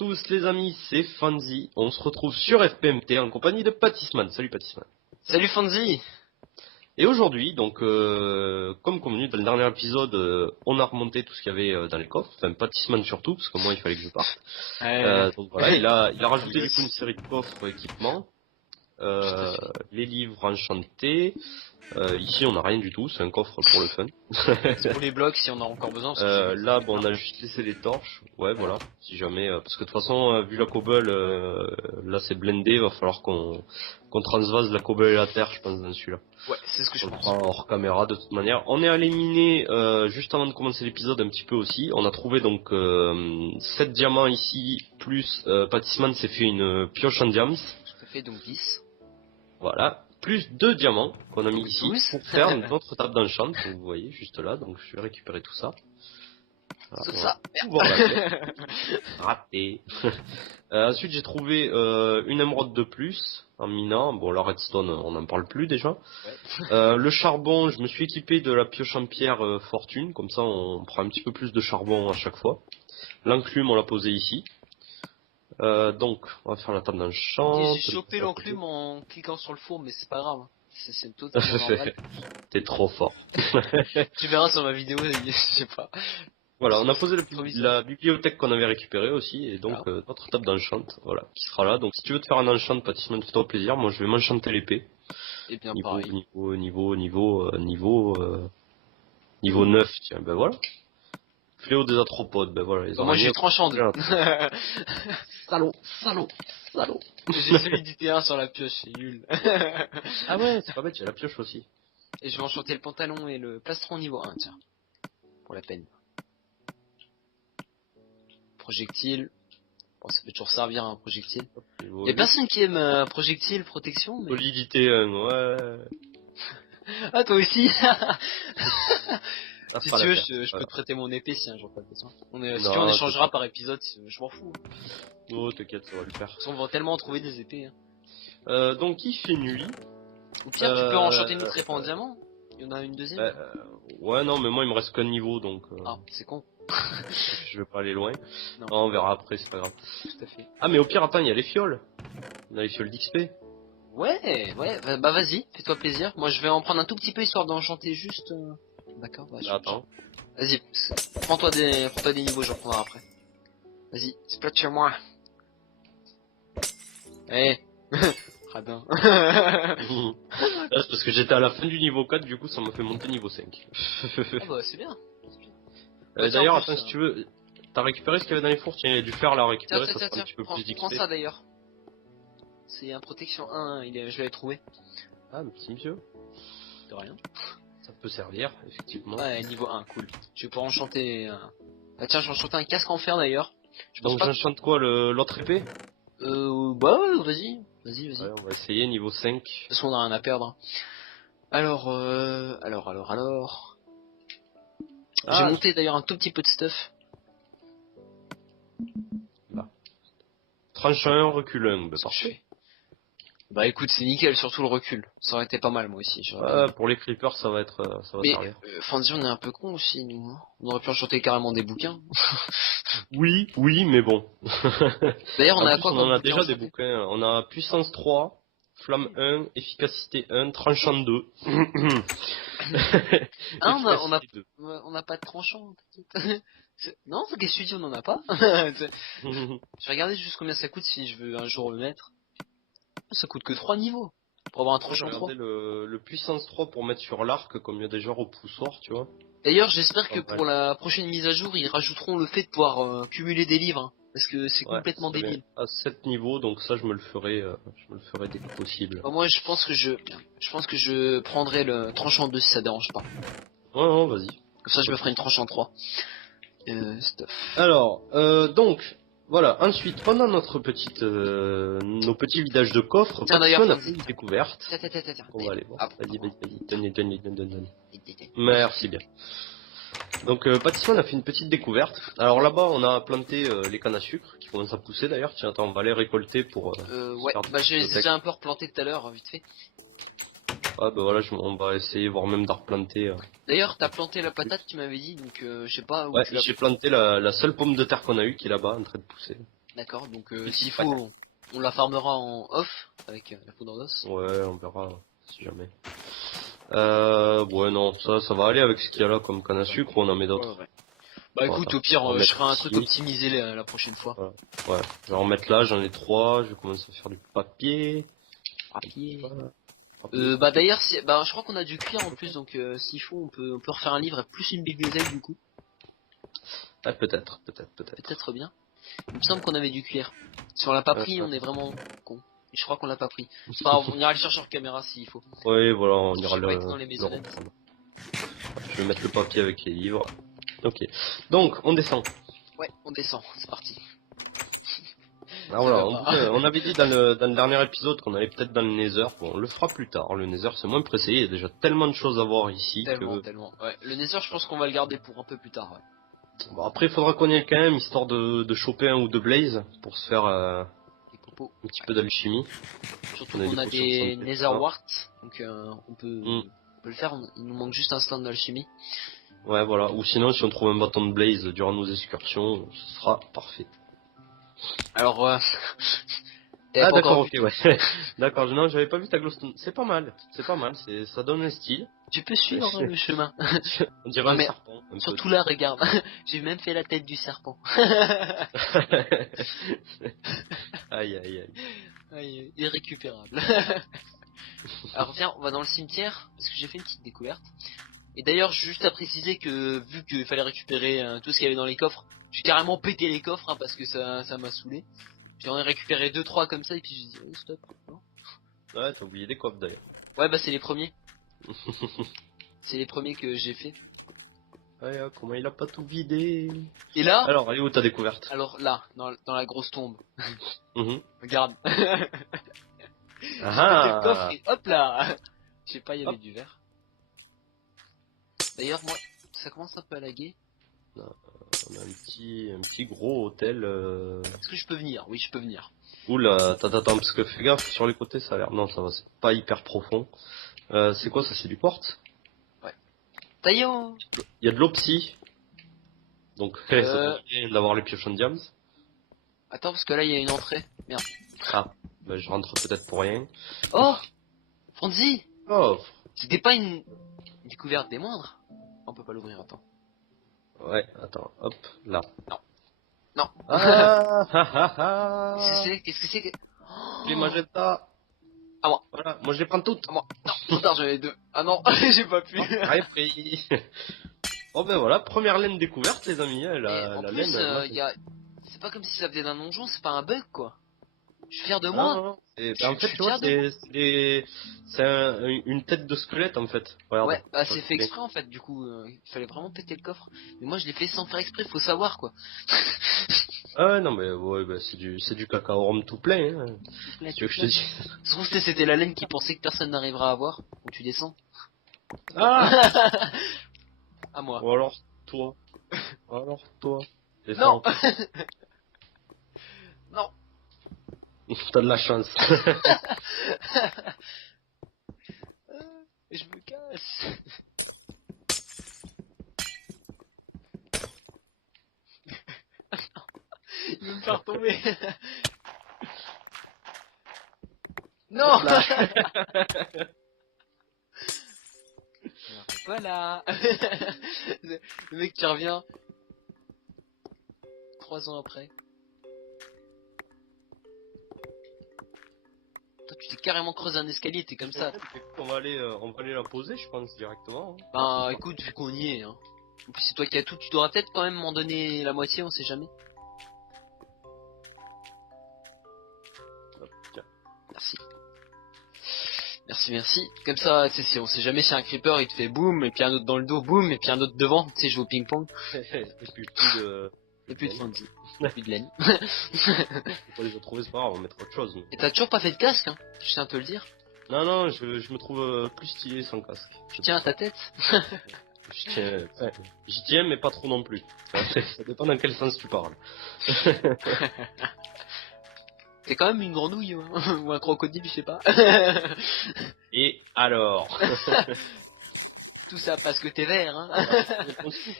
tous les amis, c'est Fanzy. On se retrouve sur FPMT en compagnie de Pattisman. Salut Pattisman. Salut Fanzy. Et aujourd'hui, donc comme convenu dans le dernier épisode, on a remonté tout ce qu'il y avait dans les coffres. Enfin Pattisman surtout, parce que moi il fallait que je parte. Donc voilà, il a rajouté du coup une série de coffres équipements. Les livres enchantés. Ici on n'a rien du tout, c'est un coffre pour le fun. C'est pour les blocs si on en a encore besoin. Là bon, on a juste laissé les torches, ouais voilà, si jamais, parce que de toute façon vu la cobble, là c'est blindé, va falloir qu'on transvase la cobble et la terre je pense dans celui-là. Ouais, c'est ce que je pense. Hors caméra de toute manière. On est allé miner juste avant de commencer l'épisode un petit peu aussi, on a trouvé donc 7 diamants ici, plus Pattisman s'est fait une pioche en diams. Tout à fait, donc 10. Voilà. Plus 2 diamants qu'on a mis ici 12. pour faire notre table d'enchant que vous voyez juste là, donc je vais récupérer tout ça. C'est ça. Raté. Ensuite j'ai trouvé une émeraude de plus en minant. Bon la redstone on n'en parle plus déjà. Ouais. Le charbon, je me suis équipé de la pioche en pierre fortune, comme ça on prend un petit peu plus de charbon à chaque fois. L'enclume on l'a posé ici. Donc on va faire la table d'enchant. J'ai chopé l'enclume en cliquant sur le four, mais c'est pas grave. C'est totalement normal. T'es trop fort. Tu verras sur ma vidéo, je sais pas. Voilà, on a posé la bibliothèque qu'on avait récupérée aussi, et donc notre table d'enchant, voilà, qui sera là. Donc si tu veux te faire un enchant, Pattisman, fais-toi plaisir, moi je vais m'enchanter l'épée. Et bien pareil. Niveau 9, tiens, ben voilà. Fléau des arthropodes, ben voilà. Moi j'ai tranchant de... Salaud. J'ai celui du T1 sur la pioche, c'est nul. Ah ouais, c'est pas bête, il y a la pioche aussi. Et je vais enchanter le pantalon et le plastron niveau 1, tiens. Pour la peine. Projectile. Bon, ça peut toujours servir à un projectile. Y'a personne qui aime projectile, protection, mais... Solidité 1, ouais. Ah, toi aussi. Ah, si tu veux, je peux te prêter mon épée si un jour t'as besoin. Si tu veux, on échangera par épisode, je m'en fous. Oh, t'inquiète, ça va le faire. On va tellement en trouver des épées. Hein. Donc il fait nuit. Ou pire, tu peux enchanter une épée en diamant. Il y en a une deuxième. Ouais, non, mais moi il me reste qu'un niveau donc. Ah, c'est con. Je vais pas aller loin. Non. On verra après, c'est pas grave. Tout à fait. Ah, mais au pire, attends, il y a les fioles. On a les fioles d'XP. Ouais, bah vas-y, fais-toi plaisir. Moi je vais en prendre un tout petit peu histoire d'enchanter juste. D'accord, bah, attends. Vas-y, prends-toi des niveaux, j'en prendrai après. Vas-y, splot sur moi. Eh, radin. C'est parce que j'étais à la fin du niveau 4, du coup ça m'a fait monter niveau 5. Ah bah c'est bien. D'ailleurs, attends, si tu veux, t'as récupéré ce qu'il y avait dans les fours, tiens, il y a du fer là à récupérer, ça fera un petit peu plus d'XP. Prends ça d'ailleurs. C'est un protection 1, je l'avais trouvé. Ah, mais petit monsieur. De rien. Ça peut servir, effectivement. Ouais, niveau 1, cool. Je vais pouvoir enchanter... Ah tiens, j'ai enchanté un casque en fer d'ailleurs. Donc j'enchante quoi, l'autre épée? Bah ouais, vas-y. Ouais, on va essayer, niveau 5. De toute façon, on a rien à perdre. Alors... J'ai monté d'ailleurs un tout petit peu de stuff. Là. Tranchant 1, recul 1, bah parfait. Bah écoute, c'est nickel, surtout le recul. Ça aurait été pas mal moi aussi. Pour les creepers, ça va servir. Fanzy, on est un peu con aussi, nous. Hein. On aurait pu enchanter carrément des bouquins. oui, mais bon. D'ailleurs, on a plus, on en a déjà des bouquins. On a puissance 3, flamme 1, efficacité 1, tranchant 2. On n'a pas de tranchant. Non, qu'est-ce que tu dis, on en a pas. Je vais regarder juste combien ça coûte si je veux un jour le mettre. Ça coûte que 3 niveaux. Pour avoir un tranchant 3. Le puissance 3 pour mettre sur l'arc, comme il y a des genres au poussoir, tu vois. D'ailleurs, j'espère que pour la prochaine mise à jour, ils rajouteront le fait de pouvoir cumuler des livres. Hein, parce que c'est complètement débile. À 7 niveaux, donc ça je me le ferai dès que possible. Moi je pense que je prendrai le tranchant 2 si ça dérange pas. Ouais, non, vas-y. Comme ça je me ferai une tranchant 3. Stuff. Alors, donc, voilà, ensuite, pendant nos petits vidages de coffres, Pattisman a fait une découverte. Tiens. On va aller voir. Vas-y, donne. Merci bien. Donc, Pattisman a fait une petite découverte. Alors là-bas, on a planté les cannes à sucre, qui commencent à pousser d'ailleurs. Tiens, attends, on va les récolter pour... ouais, bah j'ai déjà un peu replanté tout à l'heure, vite fait. Ah bah voilà, on va essayer, voire même d'en replanter. D'ailleurs, t'as planté la patate, tu m'avais dit, donc je sais pas où ouais, j'ai planté la seule pomme de terre qu'on a eue qui est là-bas, en train de pousser. D'accord, donc s'il faut, on la farmera en off avec la poudre d'os. Ouais, on verra si jamais. Ouais, non, ça va aller avec ce qu'il y a là comme canne à sucre ou on en met d'autres. Ouais. Bah Voilà. écoute, au pire, On va je mettre ferai un ici. truc optimisé la prochaine fois. Voilà. Ouais, je vais en mettre là, j'en ai 3, je vais commencer à faire du papier. Papier. Voilà. Bah d'ailleurs, bah je crois qu'on a du cuir en plus, donc s'il faut, on peut refaire un livre avec plus une bibliothèque du coup. Ah, peut-être. Peut-être bien. Il me semble qu'on avait du cuir. Si on l'a pas pris, on est vraiment con. Je crois qu'on l'a pas pris. C'est pas grave, on ira le chercher en caméra s'il faut. Oui, voilà, on ira Je vais pas être dans les le maisonnettes. reprendre. Je vais mettre le papier avec les livres. Ok. Donc, on descend. Ouais, on descend, c'est parti. Ah, voilà, on avait dit dans le dernier épisode qu'on allait peut-être dans le Nether. Bon, on le fera plus tard. Le Nether, c'est moins pressé. Il y a déjà tellement de choses à voir ici. Tellement. Ouais, le Nether, je pense qu'on va le garder pour un peu plus tard. Ouais. Bon, après, il faudra qu'on y aille quand même, histoire de choper un ou deux blazes pour se faire un petit peu d'alchimie. Surtout qu'on a des Nether warts, donc on peut le faire. Il nous manque juste un stand d'alchimie. Ouais, voilà. Ou sinon, si on trouve un bâton de blaze durant nos excursions, ce sera parfait. Alors, ah d'accord, ok, ouais. D'accord, non, j'avais pas vu ta glowstone. C'est pas mal, ça donne un style. Tu peux suivre le chemin. On dirait un serpent. Surtout là, regarde, j'ai même fait la tête du serpent. Aïe. Irrécupérable. Alors viens, on va dans le cimetière, parce que j'ai fait une petite découverte. Et d'ailleurs, juste à préciser que, vu qu'il fallait récupérer tout ce qu'il y avait dans les coffres, j'ai carrément pété les coffres, hein, parce que ça m'a saoulé. J'en ai récupéré 2-3 comme ça, et puis j'ai dit, oh, stop. Non. Ouais, t'as oublié les coffres d'ailleurs. Ouais, bah c'est les premiers. C'est les premiers que j'ai fait. Ouais, comment il a pas tout vidé. Et là... Alors, elle est où ta découverte? Alors là, dans la grosse tombe. Regarde. Ah. Le coffre et hop là. Je sais pas, il y avait du verre. D'ailleurs, moi, ça commence un peu à laguer. Non, on a un petit gros hôtel. Est-ce que je peux venir? Oui, je peux venir. Oula, attends, parce que fais gaffe, sur les côtés ça a l'air... Non, ça va, c'est pas hyper profond. C'est quoi ça? C'est du quartz? Ouais. Taillot. Il y a de l'opsie. Donc, ça permet d'avoir les piochons de diams. Attends, parce que là, il y a une entrée. Merde. Ah, bah, je rentre peut-être pour rien. Oh Fonzie. Oh. C'était pas une découverte des moindres. On peut pas l'ouvrir, attends. Ouais, attends, hop, là. Non. Ah. Qu'est-ce que c'est que... Les magenta. À moi. Voilà, moi je les prends toutes. À moi. Non, trop tard, j'en ai deux. Ah non, j'ai pas pu. Rien pris. Bon ben voilà, première laine découverte les amis. En plus, c'est pas comme si ça venait d'un donjon, c'est pas un bug quoi. Je suis fier de moi. Non. En fait, tu vois, c'est une tête de squelette en fait. Regarde. Ouais, bah c'est fait exprès en fait, du coup, il fallait vraiment péter le coffre. Mais moi je l'ai fait sans faire exprès, faut savoir quoi. Ah non mais ouais, bah, c'est du cacao rhum tout plein. Hein. Tu veux que je te dise. Je trouve que c'était la laine qui pensait que personne n'arrivera à avoir. Donc tu descends. Ah. À moi. Ou alors toi. Non. Non. T'as de la chance. Je me casse. Il veut me faire tomber. Non. Voilà. Le mec qui revient 3 ans après. Toi, tu t'es carrément creusé un escalier, t'es comme ça. On va aller la poser, je pense, directement. Hein. Ben, écoute, vu qu'on y est, hein. Et puis c'est toi qui as tout, tu devras peut-être quand même m'en donner la moitié, on sait jamais. Hop, tiens. Merci. Comme ça, tu sais, on sait jamais si un creeper il te fait boum, et puis un autre dans le dos, boum, et puis un autre devant, tu sais, je joue au ping-pong. Et puis plus de Fonzie. Plus de laine. On les a trouvés, c'est pas grave, on va mettre autre chose. Mais... Et t'as toujours pas fait de casque, hein, je tiens à te le dire. Non, je me trouve plus stylé sans casque. Tu tiens à ta tête. J'y tiens, mais pas trop non plus. Ça dépend dans quel sens tu parles. T'es quand même une grenouille, hein, ou un crocodile, je sais pas. Et alors Tout ça parce que t'es vert, hein.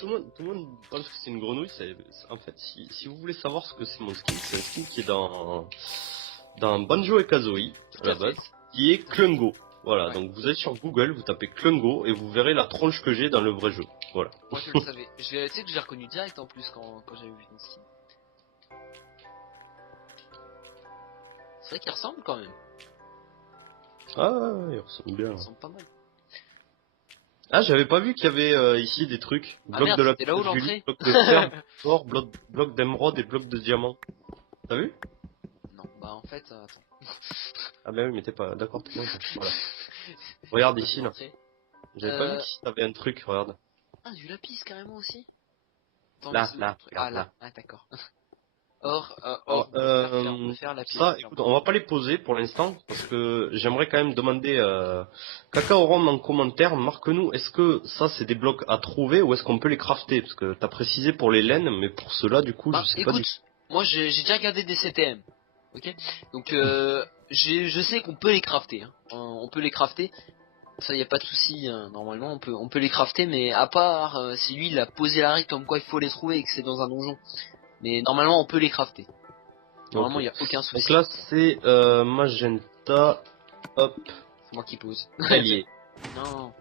Tout le monde pense que c'est une grenouille. En fait, si vous voulez savoir ce que c'est mon skin, c'est un skin qui est dans Banjo et Kazooie, à la base, qui est Klungo. Voilà, ouais. Donc vous allez sur Google, vous tapez Klungo et vous verrez la tronche que j'ai dans le vrai jeu. Voilà. Moi je le savais. Tu sais que je l'ai reconnu direct en plus quand j'avais vu ton skin. C'est vrai qu'il ressemble quand même. Ah ouais, il ressemble bien. Il ressemble pas mal. Ah, j'avais pas vu qu'il y avait ici des trucs. Bloc de la là où l'entrée. bloc de fer, or, bloc d'émeraude et bloc de diamant. T'as vu? Non, bah en fait, attends. Ah bah oui, mais t'es pas d'accord. Voilà. Regarde ici là. J'avais pas vu si t'avais un truc, regarde. Ah, du lapis carrément aussi. Attends, là, regarde là. Ah d'accord. Or, faire lapis. Ça, écoute, on va pas les poser pour l'instant, parce que j'aimerais quand même demander Kakaorom en commentaire, marque-nous, est-ce que ça c'est des blocs à trouver ou est-ce qu'on peut les crafter? Parce que t'as précisé pour les laines, mais pour ceux-là, du coup, je sais pas du tout. Moi j'ai déjà regardé des CTM, ok. Donc je sais qu'on peut les crafter, hein. On peut les crafter. Ça y a pas de souci, hein. Normalement on peut les crafter, mais à part si lui il a posé la règle comme quoi il faut les trouver et que c'est dans un donjon. Mais normalement on peut les crafter. Normalement il y a aucun souci. Donc là c'est magenta, hop. C'est moi qui pose. Allié. Non.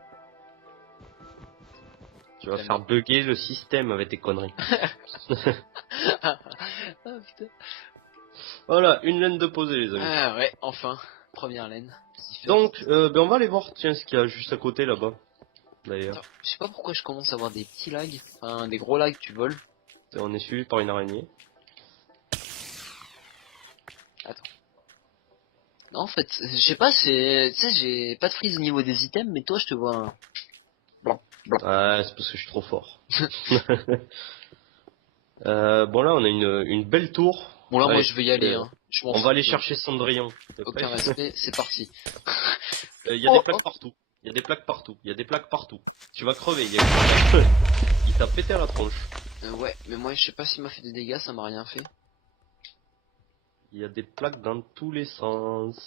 Tu vas faire bugger le système avec tes conneries. Ah putain. Voilà, une laine de poser les amis. Ah ouais, enfin, première laine. Donc, on va aller voir, tiens, ce qu'il y a juste à côté là-bas. D'ailleurs. Je sais pas pourquoi je commence à avoir des petits lags, enfin des gros lags, tu voles. On est suivi par une araignée. Attends. Non, en fait, je sais pas, tu sais, j'ai pas de freeze au niveau des items, mais toi je te vois blanc. Ah, c'est parce que je suis trop fort. Bon là, on a une belle tour. Bon là, moi je vais y aller. Hein. On va aller chercher Cendrillon. Aucun respect, c'est parti. Il y a des plaques partout. Il y a des plaques partout. Il y a des plaques partout. Tu vas crever. Il t'a pété à la tronche. Ouais, mais moi je sais pas s'il m'a fait des dégâts, ça m'a rien fait. Il y a des plaques dans tous les sens.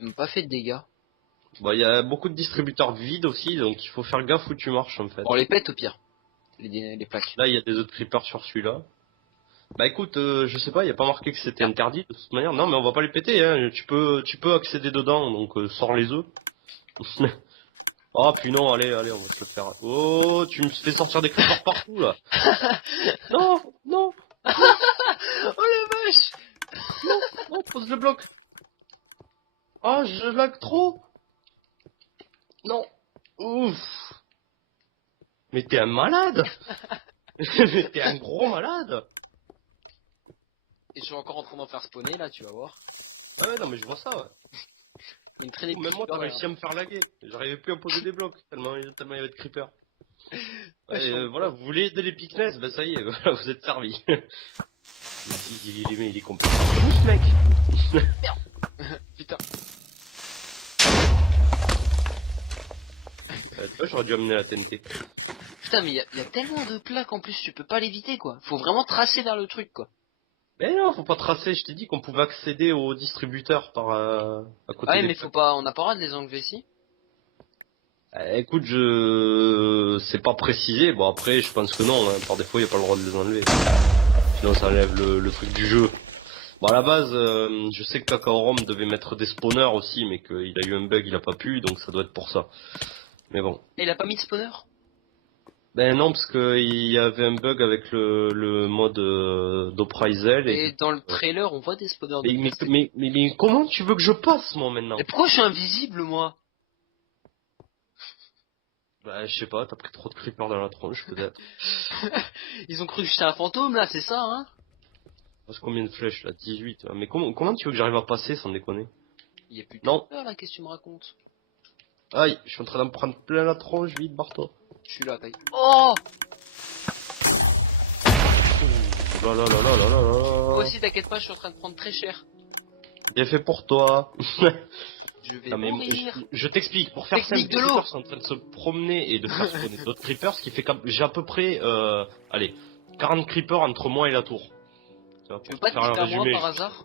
Il m'a pas fait de dégâts. Bon, il y a beaucoup de distributeurs vides aussi, donc il faut faire gaffe où tu marches en fait. On les pète au pire. Les plaques. Là, il y a des autres creepers sur celui-là. Bah écoute, je sais pas, il y a pas marqué que c'était interdit de toute manière. Non, mais on va pas les péter, hein. Tu peux accéder dedans, donc sors les œufs. Oh puis non, allez, on va se le faire. Oh, tu me fais sortir des creepers partout là. Non. Oh la vache. Non, pose le bloc. Oh, je lag trop. Non. Ouf. Mais t'es un malade. Mais t'es un gros malade. Et je suis encore en train d'en faire spawner là, tu vas voir. Ah ouais, non mais je vois ça, ouais. Une traînée de même moi t'as réussi à me faire laguer. J'arrivais plus à poser des blocs, tellement il y avait de creepers. Ouais, voilà, vous voulez de l'épicness, bah ça y est, voilà, vous êtes servi. il est complètement ouf mec. Merde. Putain. Tu vois, j'aurais dû amener la TNT. Putain, mais il y a tellement de plaques en plus, tu peux pas l'éviter quoi. Faut vraiment tracer vers le truc quoi. Mais non, faut pas tracer, je t'ai dit qu'on pouvait accéder aux distributeurs par à côté. Ah ouais, mais faut pas, on n'a pas le droit de les enlever ici. Écoute, c'est pas précisé, bon après je pense que non, hein. Par défaut il y a pas le droit de les enlever. Sinon ça enlève le truc du jeu. Bon à la base, je sais que Kakaorom devait mettre des spawners aussi, mais qu'il a eu un bug, il a pas pu, donc ça doit être pour ça. Mais bon. Et il a pas mis de spawner? Ben non, parce qu'il y avait un bug avec le mode d'Opraisel. Et dans le trailer, on voit des spawners. Mais comment tu veux que je passe, moi, maintenant? Et pourquoi je suis invisible, moi? Bah, je sais pas, t'as pris trop de creepers dans la tronche, peut-être. Ils ont cru que j'étais un fantôme, là, c'est ça, hein? Parce combien de flèches, là? 18. Mais comment tu veux que j'arrive à passer, sans déconner? Il y a plus de non. là, qu'est-ce que tu me racontes? Aïe, je suis en train d'en prendre plein la tronche, vite, barre-toi. Je suis là, taille. Oh! Là là là là là là là. Moi aussi, t'inquiète pas, je suis en train de prendre très cher. Bien fait pour toi. Je vais mourir. Je t'explique, pour faire simple, les creepers sont en train de se promener et de faire spawner d'autres creepers, ce qui fait que j'ai à peu près, allez, 40 creepers entre moi et la tour. Tu veux pas te quitter à moi par hasard?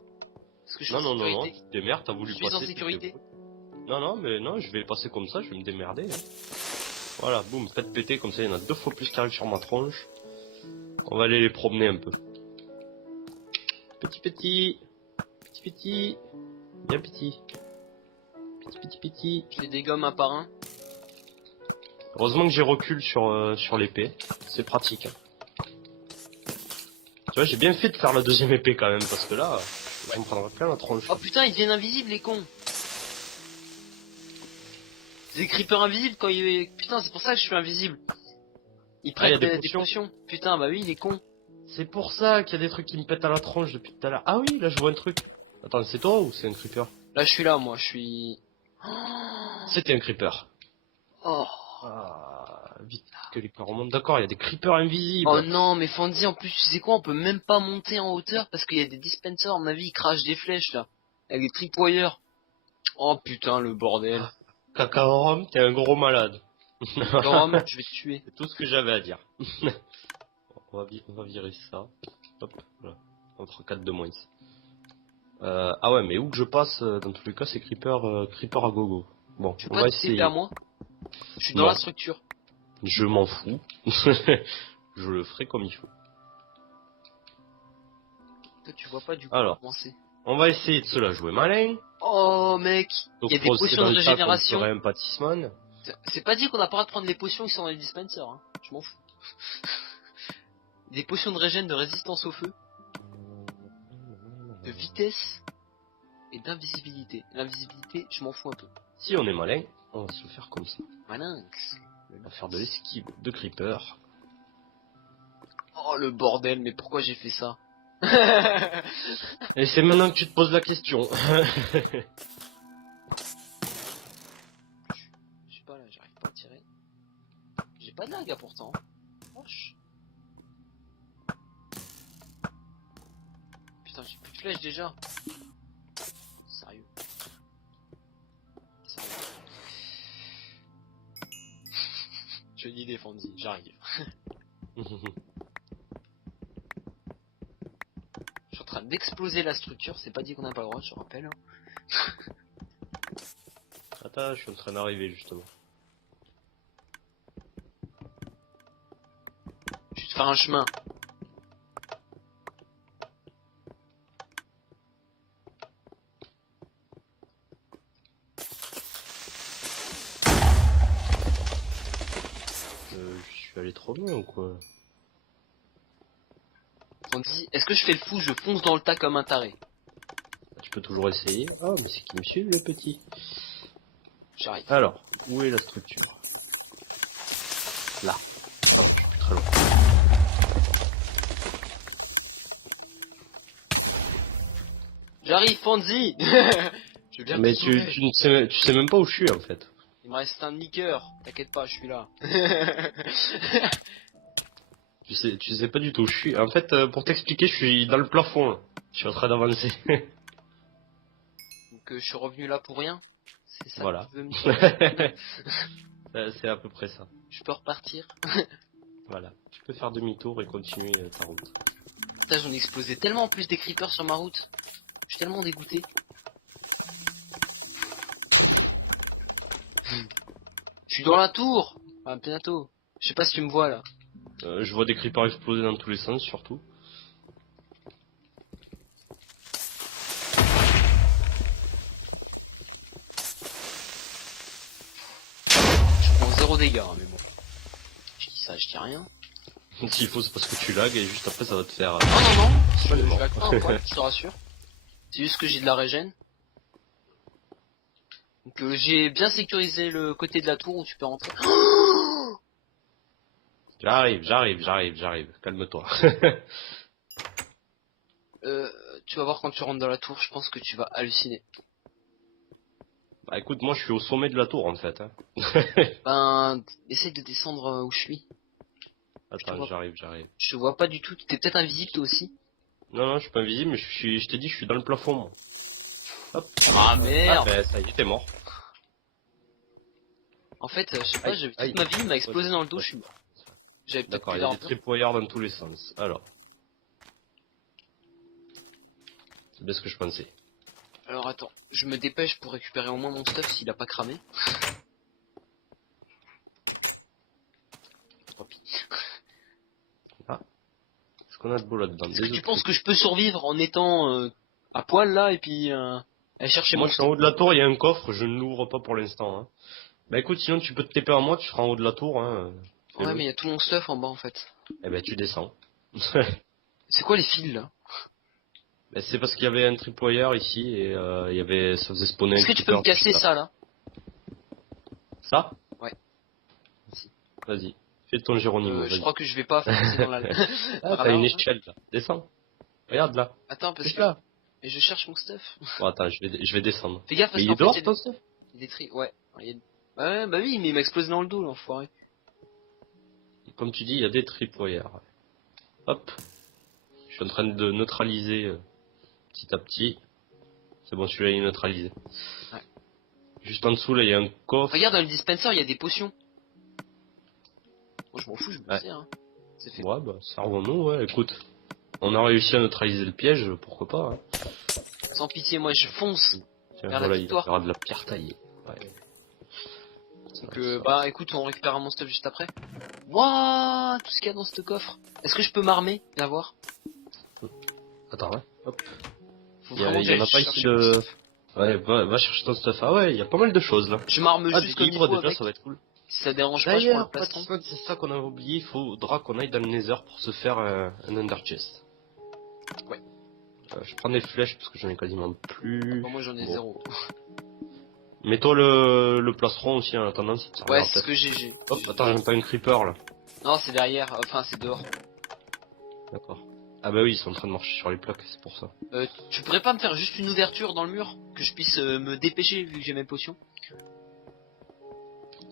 Parce que je suis non, tu te démerdes, t'as voulu passer. Je suis en sécurité. Non, mais non, je vais passer comme ça, je vais me démerder. Hein. Voilà, boum, faites péter, comme ça il y en a 2 fois plus qui arrivent sur ma tronche. On va aller les promener un peu. Petit. Bien petit. Petit. Je les dégomme un par un. Heureusement que j'ai recul sur l'épée. C'est pratique. Tu vois, j'ai bien fait de faire la deuxième épée quand même, parce que là, je me prendrais plein la tronche. Oh putain, ils deviennent invisibles les cons. Des creepers invisibles quand il... Putain, c'est pour ça que je suis invisible. Ils prennent des potions. Putain, bah oui, il est con. C'est pour ça qu'il y a des trucs qui me pètent à la tronche depuis tout à l'heure. Ah oui, là je vois un truc. Attends, c'est toi ou c'est un creeper? Là, je suis là, moi, je suis... C'était un creeper. Oh. Ah, vite que les corps remontent. D'accord, il y a des creepers invisibles. Oh non, mais Fandy, en plus, tu sais quoi, on peut même pas monter en hauteur parce qu'il y a des dispensers, à mon avis, ils crachent des flèches, là. Avec des tripwires. Oh putain, le bordel. Kakaorum, t'es un gros malade. Kakaorum, je vais te tuer. C'est tout ce que j'avais à dire. on va virer ça. Hop, voilà. On fera 4 de moins. Ah ouais, mais où que je passe, dans tous les cas, c'est creeper à gogo. Bon, Tu on peux va pas essayer. à moi? Je suis dans la structure. Je m'en fous. Je le ferai comme il faut. Toi, tu vois pas du coup Alors, avancer. On va essayer de se la jouer malin. Oh mec, il y a des potions de régénération. Un pâtissement. C'est pas dit qu'on a pas le droit de prendre les potions qui sont dans les dispensers, hein. Je m'en fous. Des potions de régène de résistance au feu, de vitesse et d'invisibilité. L'invisibilité, je m'en fous un peu. Si on est malin, on va se le faire comme ça. Malinx. On va faire de l'esquive de creeper. Oh le bordel, mais pourquoi j'ai fait ça? Et c'est maintenant que tu te poses la question. Je sais pas là, j'arrive pas à tirer. J'ai pas de lag pourtant. Wesh. Putain, j'ai plus de flèches déjà. Sérieux. Je dis défendu, j'arrive. Je suis en train d'exploser la structure, c'est pas dit qu'on n'a pas le droit, je rappelle. Attends, je suis en train d'arriver justement. Je vais te faire un chemin. Je suis allé trop loin ou quoi? On dit, est-ce que je fais le fou, je fonce dans le tas comme un taré? Tu peux toujours essayer. Ah, mais c'est qui me suit le petit? J'arrive. Alors, où est la structure? Là. Ah, je suis plus très loin. J'arrive, Fonzie. Je vais bien Mais tu sais même pas où je suis en fait. Il me reste un niqueur, t'inquiète pas, je suis là. Tu sais pas du tout où je suis. En fait, pour t'expliquer, je suis dans le plafond là. Je suis en train d'avancer. Donc je suis revenu là pour rien. C'est ça voilà. que tu veux me dire. C'est à peu près ça. Je peux repartir. Voilà. Tu peux faire demi-tour et continuer ta route. Putain, j'en ai explosé tellement plus des creepers sur ma route. Je suis tellement dégoûté. Je suis dans la tour. Ah, bientôt. Je sais pas si tu me vois là. Je vois des creepers exploser dans tous les sens surtout. Je prends 0 dégâts, hein, mais bon. Je dis ça, je dis rien. S'il faut, c'est parce que tu lags et juste après ça va te faire. Non, non, non. Je lag pas un poil, je te rassure. C'est juste que j'ai de la régène. Donc j'ai bien sécurisé le côté de la tour où tu peux rentrer. J'arrive. Calme-toi. Tu vas voir quand tu rentres dans la tour, je pense que tu vas halluciner. Bah écoute, moi je suis au sommet de la tour en fait. Hein. Ben, essaye de descendre où je suis. Attends, j'arrive. Je te vois pas du tout, t'es peut-être invisible toi aussi. Non, je suis pas invisible, mais je t'ai dit, je suis dans le plafond moi. Hop. Ah merde. Ah, bah ça y est, t'es mort. En fait, je sais pas, toute ma vie m'a explosé dans le dos, je suis mort. J'avais peut-être d'accord, il y a des tripwires dans tous les sens. Alors. C'est bien ce que je pensais. Alors attends, je me dépêche pour récupérer au moins mon stuff s'il a pas cramé. qu'on a de beau là-dedans? Est-ce que tu penses que je peux survivre en étant à poil là et puis aller chercher Moi mon je suis en haut de la tour, il y a un coffre, je ne l'ouvre pas pour l'instant. Hein. Bah écoute, sinon tu peux te TP à moi, tu seras en haut de la tour. Hein. Ouais, mais il y a tout mon stuff en bas en fait. Eh ben tu descends. C'est quoi les fils là? Ben, c'est parce qu'il y avait un tripwire ici et il y avait, ça faisait spawner un Est-ce que tu peux me casser ça là? Ça? Ouais. Vas-y, fais ton Géronimo. Je crois que je vais pas foncer dans la... Ah, t'as une échelle là, descends. Regarde là. Attends, parce que... là. Et je cherche mon stuff. Bon, attends, je vais descendre. Fais gaffe parce mais il est qu'en dehors fait, ton stuff? il y a des tri... Ouais. Ouais, bah oui, mais il m'a explosé dans le dos l'enfoiré. Comme tu dis, il y a des tripwires. Hop. Je suis en train de neutraliser petit à petit. C'est bon, celui-là il est neutralisé. Ouais. Juste en dessous là, il y a un coffre. Regarde dans le dispenser, il y a des potions. Moi je m'en fous, je me Ouais. sais hein. C'est fait. Ouais, bah, servons-nous, ouais, écoute. On a réussi à neutraliser le piège, pourquoi pas. Hein. Sans pitié, moi je fonce. Tiens, Vers voilà, la il victoire. y aura de la pierre taillée. Ouais. Donc bah écoute, on récupérera mon stuff juste après. Wouah, tout ce qu'il y a dans ce coffre. Est-ce que je peux m'armer et l'avoir? Attends, hein. Hop. Faut Il y, vraiment que en a j'aille pas chercher ici mon de... stuff. Ouais, va chercher ton stuff. Ah ouais, il y a pas mal de choses là. Je m'arme Ah, juste des comme il livres faut déjà, avec. ça va être cool. Si ça dérange pas, je prends le D'ailleurs, plastron. c'est ça qu'on avait oublié, il faudra qu'on aille dans le Nether pour se faire un Ender Chest. Ouais. Je prends des flèches parce que j'en ai quasiment plus. Moi j'en ai Bon. 0. Mets-toi le plastron aussi en attendant si ça Ouais, regarde c'est ce peut-être. que j'ai. Hop, attends, j'entends une creeper là. Non, c'est derrière, enfin c'est dehors. D'accord. Ah bah oui, ils sont en train de marcher sur les plaques, c'est pour ça. Tu pourrais pas me faire juste une ouverture dans le mur? Que je puisse me dépêcher vu que j'ai mes potions?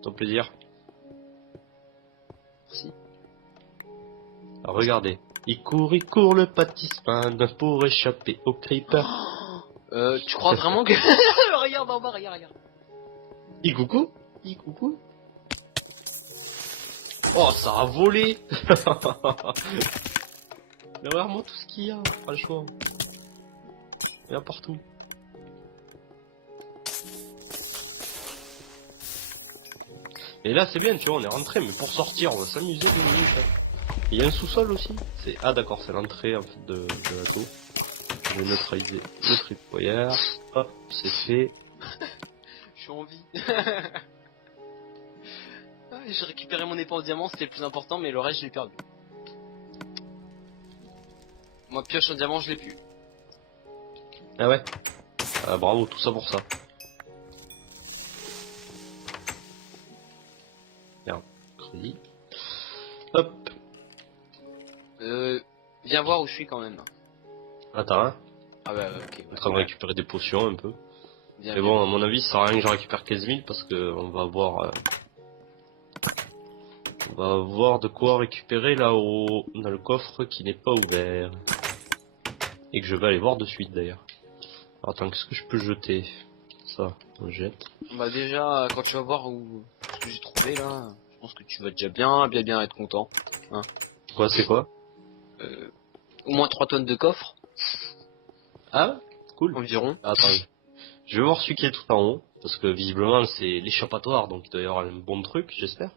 Ton plaisir. Merci. Alors, regardez. Il court le pâtissement pour échapper au creeper. Tu crois vraiment que... Regarde en bas, regarde. Coucou. Oh, ça a volé. Mais regarde-moi tout ce qu'il y a, franchement. Il y a partout. Et là, c'est bien, tu vois, on est rentré, mais pour sortir, on va s'amuser 2 minutes. Hein. Il y a un sous-sol aussi. Ah d'accord, c'est l'entrée en fait de la tour. Je vais neutraliser le tripwire. Hop, c'est fait. Je suis en vie. J'ai récupéré mon épée en diamant, c'était le plus important, mais le reste je l'ai perdu. Moi pioche en diamant, je l'ai plus. Ah ouais. Ah, bravo, tout ça pour ça. Merde, crédit. Hop. Viens voir où je suis quand même. Attends, hein. Ah bah ok. On est en train de récupérer des potions un peu. Bien, Mais bon, à mon avis, ça sert à rien que je récupère 15 000 parce que on va avoir de quoi récupérer là-haut dans le coffre qui n'est pas ouvert. Et que je vais aller voir de suite d'ailleurs. Alors, attends, qu'est-ce que je peux jeter? Ça, on jette. Bah déjà, quand tu vas voir où ce que j'ai trouvé là, je pense que tu vas déjà bien être content. Hein. Quoi, c'est quoi? Au moins 3 tonnes de coffre. Ah, cool. Environ. Attends, je vais voir celui qui est tout en haut. Parce que visiblement c'est l'échappatoire, donc il doit y avoir un bon truc, j'espère.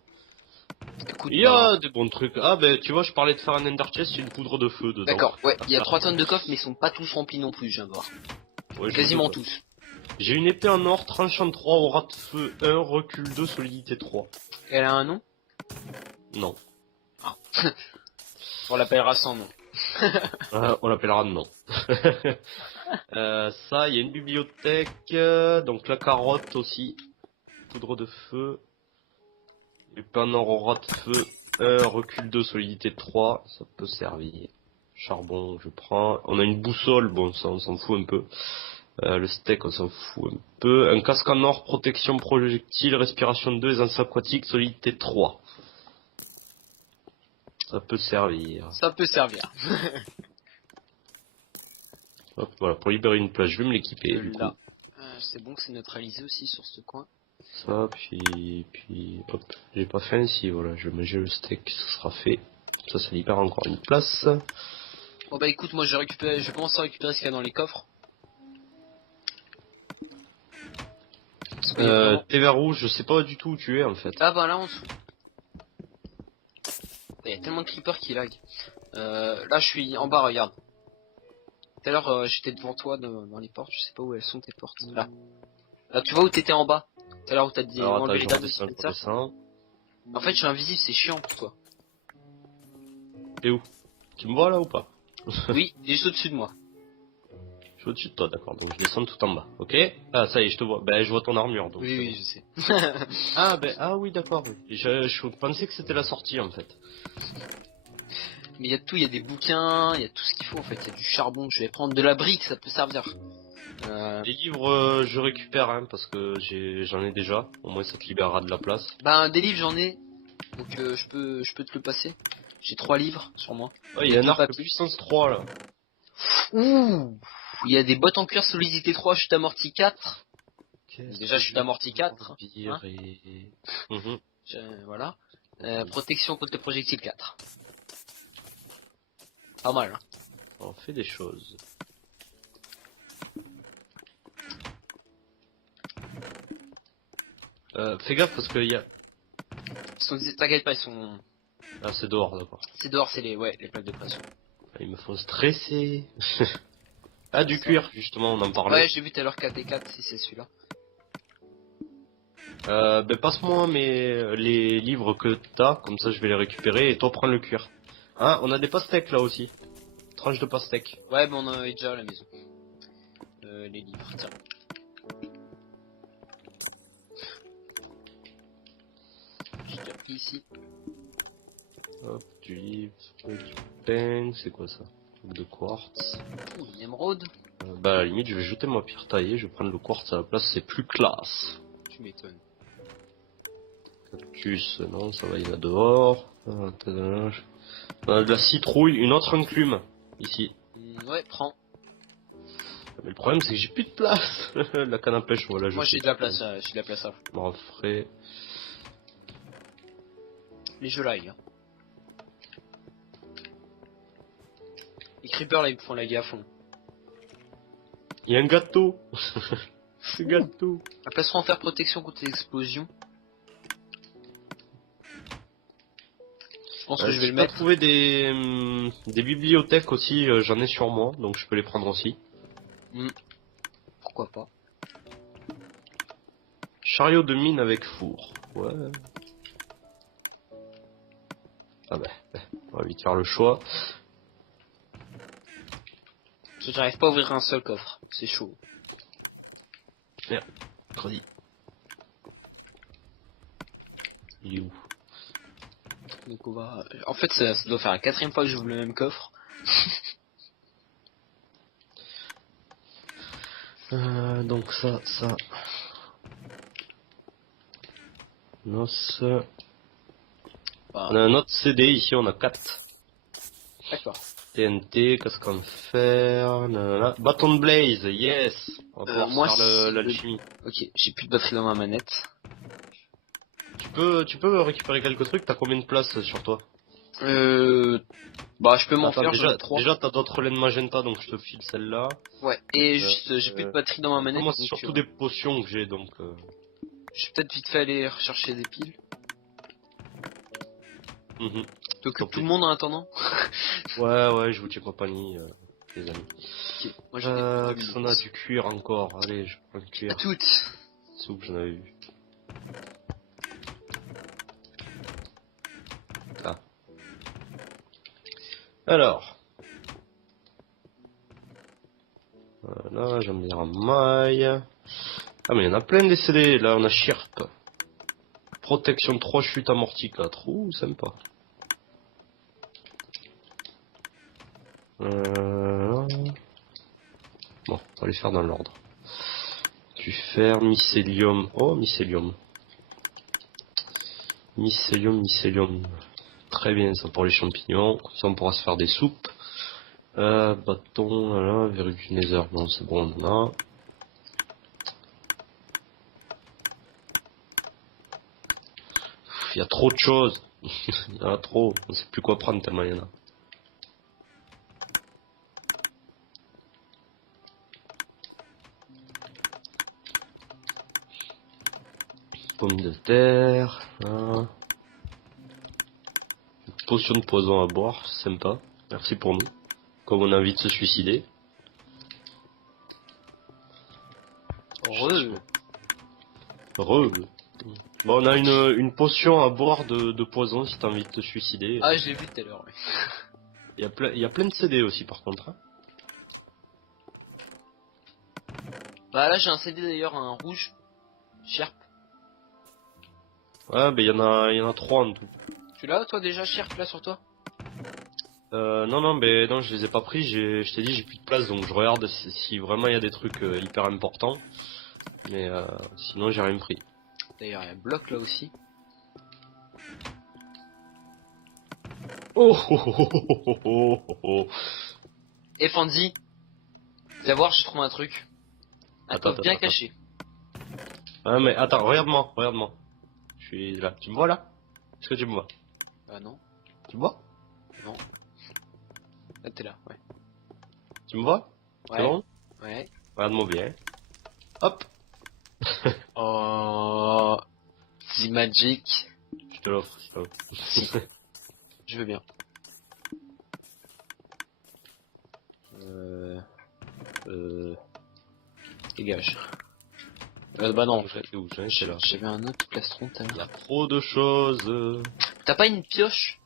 Écoute, Il y a des bons trucs. Ah ben tu vois, je parlais de faire un ender chest, il y a une poudre de feu dedans. d'accord, ouais, il y a 3 tonnes de coffres, mais ils sont pas tous remplis non plus, je viens de voir. Ouais, Quasiment tous. J'ai une épée en or, tranchant 3, aura de feu 1, recul 2, solidité 3. Elle a un nom? Non. On l'appellera sans nom. On l'appellera non. Ça, il y a une bibliothèque, donc la carotte aussi. Poudre de feu. Épée en or, aura de feu 1, recul 2, solidité 3. Ça peut servir. Charbon, je prends. On a une boussole, bon ça on s'en fout un peu. Le steak, on s'en fout un peu. Un casque en or, protection projectile, respiration 2, aisance aquatique, solidité 3. Ça peut servir. Ça peut servir. Hop, voilà, pour libérer une place, je vais me l'équiper. Du coup. Là. C'est bon que c'est neutralisé aussi sur ce coin. Ça, puis, hop, j'ai pas faim ici, voilà, je vais manger le steak, ça sera fait. Ça libère encore une place. Bon bah écoute, moi je commence à récupérer ce qu'il y a dans les coffres. T'es vers rouge, je sais pas du tout où tu es en fait. Ah bah là en dessous. Il y a tellement de creepers qui lag. Là, je suis en bas, regarde. Tout à l'heure, j'étais devant toi dans les portes. Je sais pas où elles sont tes portes. Là. Là, tu vois où t'étais en bas. Tout à l'heure où t'as dit Alors attends, enlever les je dames de redescends, je Spencer. redescends. En fait, je suis invisible, c'est chiant pour toi. T'es où? Tu me vois là ou pas? Oui, juste au-dessus de moi. Je suis au-dessus de toi, d'accord, donc je descends tout en bas, ok? Ah, ça y est, je te vois. Ben, je vois ton armure, donc Oui, c'est oui, bon. je sais. Ah, ben, ah oui, d'accord, oui. Je pensais que c'était la sortie, en fait. Mais il y a tout, il y a des bouquins, il y a tout ce qu'il faut en fait. Il y a du charbon. Je vais prendre de la brique, ça peut servir. Les livres, je récupère, hein, parce que j'en ai déjà. Au moins, ça te libérera de la place. Ben des livres j'en ai, donc je peux te le passer. J'ai 3 livres sur moi. Oh, il y Et a un 2 arc papiers. puissance 3, là. Ouh, il y a des bottes en cuir solidité 3, chute amorti 4. Qu'est-ce Déjà que chute je vais amorti 4. Hein, virer? Mhm. voilà. Protection contre les projectiles 4. Pas mal. Hein. On fait des choses. Fais gaffe parce qu'il y a... T'inquiète pas, ils sont. Ah, c'est dehors, d'accord. C'est dehors, c'est les plaques de pression. Il me faut stresser. Ah, du cuir, justement, on en parlait. Ouais, j'ai vu tout à l'heure KT4 si c'est celui-là. Ben passe-moi les livres que t'as, comme ça je vais les récupérer et toi prends le cuir. Ah, on a des pastèques là aussi. Tranche de pastèque. Ouais, mais on en avait déjà à la maison. Les livres, tiens. J'ai déjà pris ici. Hop, du livre, du pain, c'est quoi ça? De quartz. Ouh, une émeraude. Bah à la limite je vais jeter ma pierre taillée, je vais prendre le quartz à la place, c'est plus classe. Tu m'étonnes. Cactus, non, ça va, il y en a dehors. On a de la citrouille, une autre enclume, ici. Ouais, prends. Mais le problème c'est que j'ai plus de place. La canne à pêche, voilà, Moi j'ai de la place, j'ai de la place à fond. Je m'en ferai. Les jeux live. Hein. Les creepers là ils me font la gueule à fond. Il y a un gâteau. Ce gâteau. La place en faire protection contre les explosions. Je pense que je vais le mettre. Trouver des bibliothèques aussi, j'en ai sur moi, donc je peux les prendre aussi. Pourquoi pas. Chariot de mine avec four. Ouais. Ah bah, on va vite faire le choix. J'arrive pas à ouvrir un seul coffre, c'est chaud. Merde, crédit. Il est où? Donc on va. En fait ça doit faire la 4ème fois que j'ouvre le même coffre. Donc ça. Nos. On a un autre CD ici, on a 4. D'accord. TNT, qu'est-ce qu'on fait? Nanana. Bâton de blaze, yes. On va pouvoir moi, faire l'alchimie. Ok, j'ai plus de batterie dans ma manette. Tu peux récupérer quelques trucs, t'as combien de place sur toi? Bah je peux m'en faire, déjà, j'en ai 3. déjà t'as d'autres laines magenta donc je te file celle-là. Ouais, et juste j'ai plus de batterie dans ma manette. Moi c'est surtout des potions que j'ai donc... Je vais peut-être vite fait aller rechercher des piles. T'occupes tout le monde en attendant. Ouais, je vous tiens compagnie, les amis. Ok, moi j'en ai plus de on a du cuir encore, allez je prends le cuir. Toutes. C'est où que j'en avais vu? Ah. Alors. Voilà, j'aime bien maille. Ah mais il y en a plein des CD, là on a Chirp. Protection 3, chute amorti 4. Ouh, sympa. Bon, on va les faire dans l'ordre. Tu fais mycélium. Oh, mycélium. Mycélium. Très bien, ça pour les champignons. Ça on pourra se faire des soupes. Bâton, voilà, verrue du nether. Non, c'est bon, on en a. Il y a trop de choses. Il y en a trop. On sait plus quoi prendre tellement il y en a. Pomme de terre. Potion de poison à boire, c'est sympa. Merci pour nous. Comme on a envie de se suicider. Heureux. Bon, on a une potion à boire de poison si t'as envie de te suicider. Ah, je l'ai vu tout à l'heure, ouais. Il y a plein de CD aussi par contre. Hein. Bah là, j'ai un CD d'ailleurs, un rouge. Sherp. Ouais, il y en a 3 en tout. Tu l'as, toi, déjà, Sherp, là, sur toi? Non, je les ai pas pris, je t'ai dit, j'ai plus de place, donc je regarde si vraiment il y a des trucs hyper importants. Mais sinon, j'ai rien pris. D'ailleurs, il y a un bloc là aussi. Oh oh oh oh oh oh oh oh. Et Fandy, viens voir, j'ai trouvé un truc. Un Attends, coffre bien attends. caché. Ah, mais attends, regarde-moi. Je suis là. Tu me vois là? Est-ce que tu me vois? Ah non, Tu me vois? non. Ah, t'es là, ouais. Tu me vois? Ouais. C'est bon? Ouais. Regarde-moi bien. Hop! Oh, The Magic. Je te l'offre, si t'as envie. Je veux bien. Dégage. Bah non, J'étais où? J'étais là. j'avais un autre plastron tout à Il y a l'heure. trop de choses. T'as pas une pioche?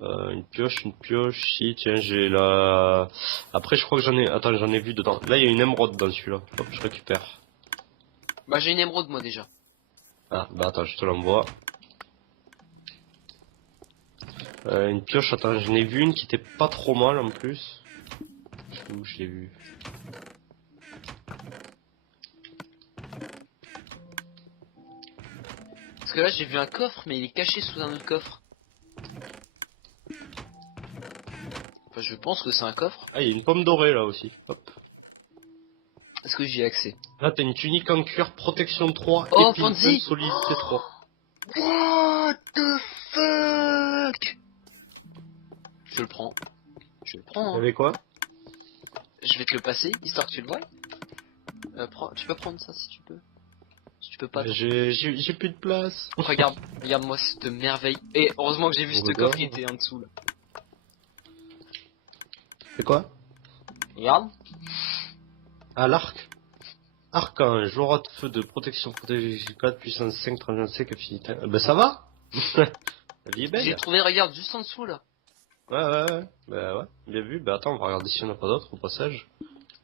Une pioche, si, tiens, j'ai la... Après, je crois que j'en ai vu dedans. Là, il y a une émeraude dans celui-là. Hop, je récupère. Bah j'ai une émeraude moi déjà. Ah, bah attends, je te l'envoie. Une pioche, attends, j'en ai vu une qui était pas trop mal en plus. Je sais où je l'ai vu. Parce que là j'ai vu un coffre mais il est caché sous un autre coffre. Enfin je pense que c'est un coffre. Ah, il y a une pomme dorée là aussi. Hop. Est-ce que j'y ai accès? Là, t'as une tunique en cuir, protection 3, Oh, épine Fancy solide C3. What the fuck? Je le prends. Je le prends, hein. Avec quoi? Je vais te le passer, histoire que tu le vois. Tu peux prendre ça si tu peux. Si tu peux pas. J'ai plus de place. Regarde, regarde-moi cette merveille. Et heureusement que j'ai vu ce Regarde. coffre qui était en dessous là. C'est quoi? Regarde. Ah, l'arc. Archange, aura de feu de protection protégée 4, puissance 5, 35, affinité. Ben ça va. La vie est belle. J'ai trouvé, regarde, juste en dessous là. Ouais. Bah ouais, bien vu. Bah attends, on va regarder si on n'a pas d'autres au passage.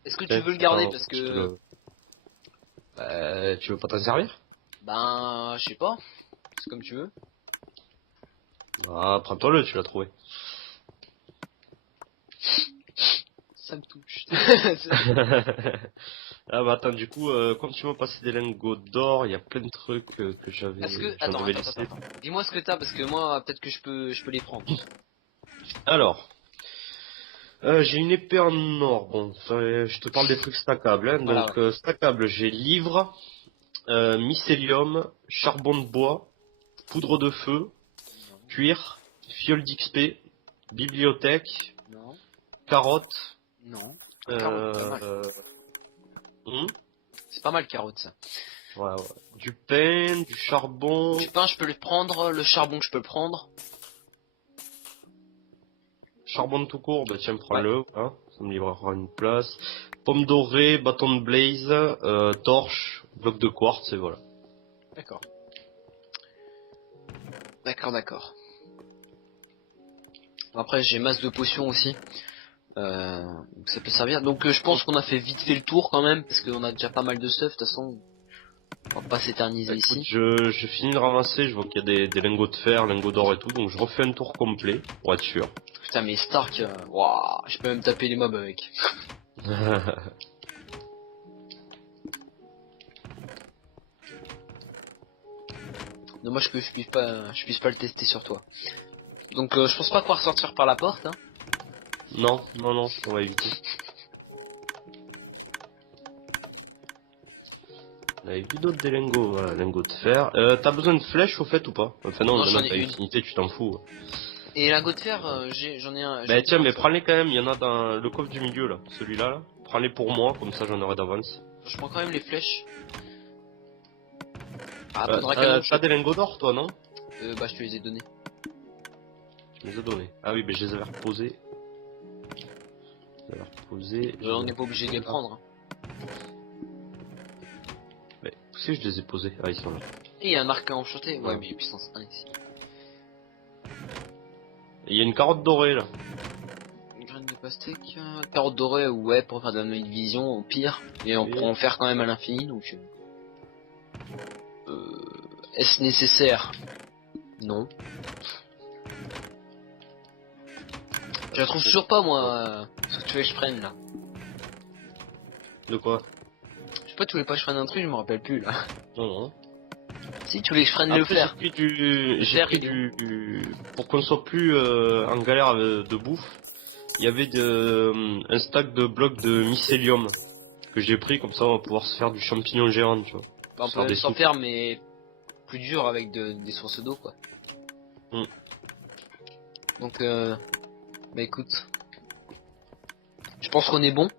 Est-ce que tu veux le garder Attends, parce je te que... le- tu veux pas t'en servir? Ben, je sais pas. C'est comme tu veux. Ah, prends-toi-le, tu l'as trouvé. Ça me touche. Ah bah attends, du coup, comme tu m'as passé des lingots d'or, il y a plein de trucs que j'avais... Est-ce que... j'en Attends, avais attends, laissé. attends. Dis-moi ce que t'as parce que moi, peut-être que je peux les prendre. Alors, j'ai une épée en or. Bon, je te parle des trucs stackables. Hein. Voilà, Donc, stackable, j'ai livre, mycélium, charbon de bois, poudre de feu, cuir, fiole d'XP, bibliothèque, Non. carotte. Non. Carotte, pas mal. Hmm, C'est pas mal carotte ça. ouais. Du pain, du charbon. Du pain, je peux le prendre. Le charbon, je peux le prendre. Charbon de tout court, bah tiens, prends-le. Hein, ça me livrera une place. Pomme dorée, bâton de blaze, torche, bloc de quartz, et voilà. D'accord. D'accord. Après, j'ai masse de potions aussi. Donc ça peut servir. Donc je pense qu'on a fait vite fait le tour quand même, parce qu'on a déjà pas mal de stuff. De toute façon, on va pas s'éterniser Bah, écoute, ici. je finis de ramasser, je vois qu'il y a des lingots de fer, lingots d'or et tout, donc je refais un tour complet, pour être sûr. Putain, mais Stark, waouh, je peux même taper les mobs avec. Dommage que je puisse pas le tester sur toi. Donc je pense pas pouvoir sortir par la porte. Hein. Non, on va éviter. On avait vu d'autres des lingots, voilà, lingots de fer. T'as besoin de flèches au fait ou pas? Enfin non, Non, j'en maintenant ai t'as une. utilité, tu t'en fous. Et lingot de fer, j'en ai un. Bah tiens, mais prends-les quand même, il y en a dans le coffre du milieu là, celui-là là. Prends-les pour moi, comme ça j'en aurai d'avance. Je prends quand même les flèches. Ah, faudra quand même. T'as des lingots d'or toi, non? Bah je te les ai donnés. Tu les as donnés. Ah oui, mais je les avais reposés. On n'est pas obligé de les prendre. Hein. Mais où c'est que je les ai posés? Ah, ils sont là. Et il y a un arc à enchanter. Ouais, mais puissance 1 ici. Il y a une carotte dorée là. Une graine de pastèque, carotte dorée, ouais, pour faire de la nuit de vision, au pire. Et on peut en faire quand même à l'infini, donc... est-ce nécessaire? Non. Je la trouve toujours pas, moi, ce que tu veux que je prenne, là. De quoi? Je sais pas, tu voulais pas que je prenne un truc, je me rappelle plus, là. Non. Si, tu voulais que je prenne le fer. J'ai pris du... Pour qu'on soit plus en galère de bouffe, il y avait un stack de blocs de mycélium que j'ai pris, comme ça on va pouvoir se faire du champignon géant, tu vois. Bah, on peut s'en faire, mais plus dur avec des sources d'eau, quoi. Donc, bah écoute, je pense qu'on est bon.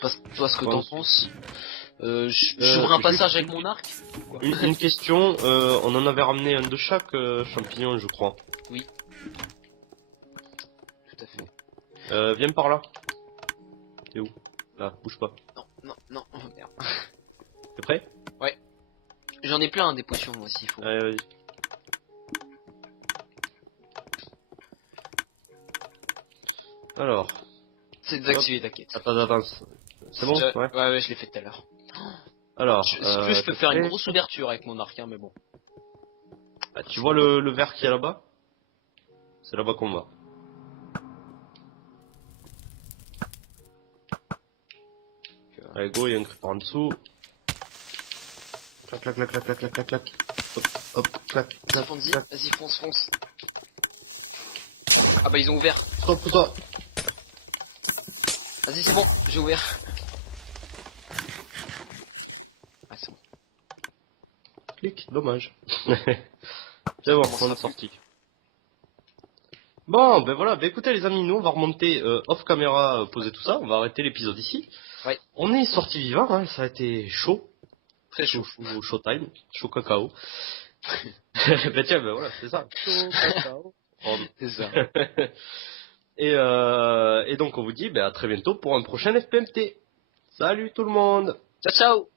Toi, ce que t'en penses. J'ouvre un passage avec mon arc. Une question, on en avait ramené un de chaque champignon, je crois. Oui. Tout à fait. Viens par là. T'es où? Là, bouge pas. Non, oh merde. T'es prêt? Ouais. J'en ai plein, des potions, moi, s'il faut. Allez, vas-y. Alors. C'est désactivé, t'inquiète. Attends. C'est bon? Ouais, je l'ai fait tout à l'heure. Alors. Je peux faire une grosse ouverture avec mon arc, hein, mais bon. Ah, tu vois le verre qui est là-bas? C'est là-bas qu'on va. Allez, go, il y a un creeper en dessous. Clac. Hop, clac. Vas-y, fonce. Ah bah, ils ont ouvert. Stop, toi. Vas-y, c'est bon, j'ai ouvert. Ah, c'est bon. Clic, dommage. C'est bon, on est sorti. Bon, ben voilà, ben écoutez les amis, nous on va remonter off caméra, poser tout ça, on va arrêter l'épisode ici. Ouais. On est sorti vivant, hein, ça a été chaud. Très chaud. Chaud time, chaud cacao. Ben tiens, ben voilà, c'est ça. Chaud cacao. C'est ça. Et donc on vous dit ben à très bientôt pour un prochain FPMT. Salut tout le monde. Ciao.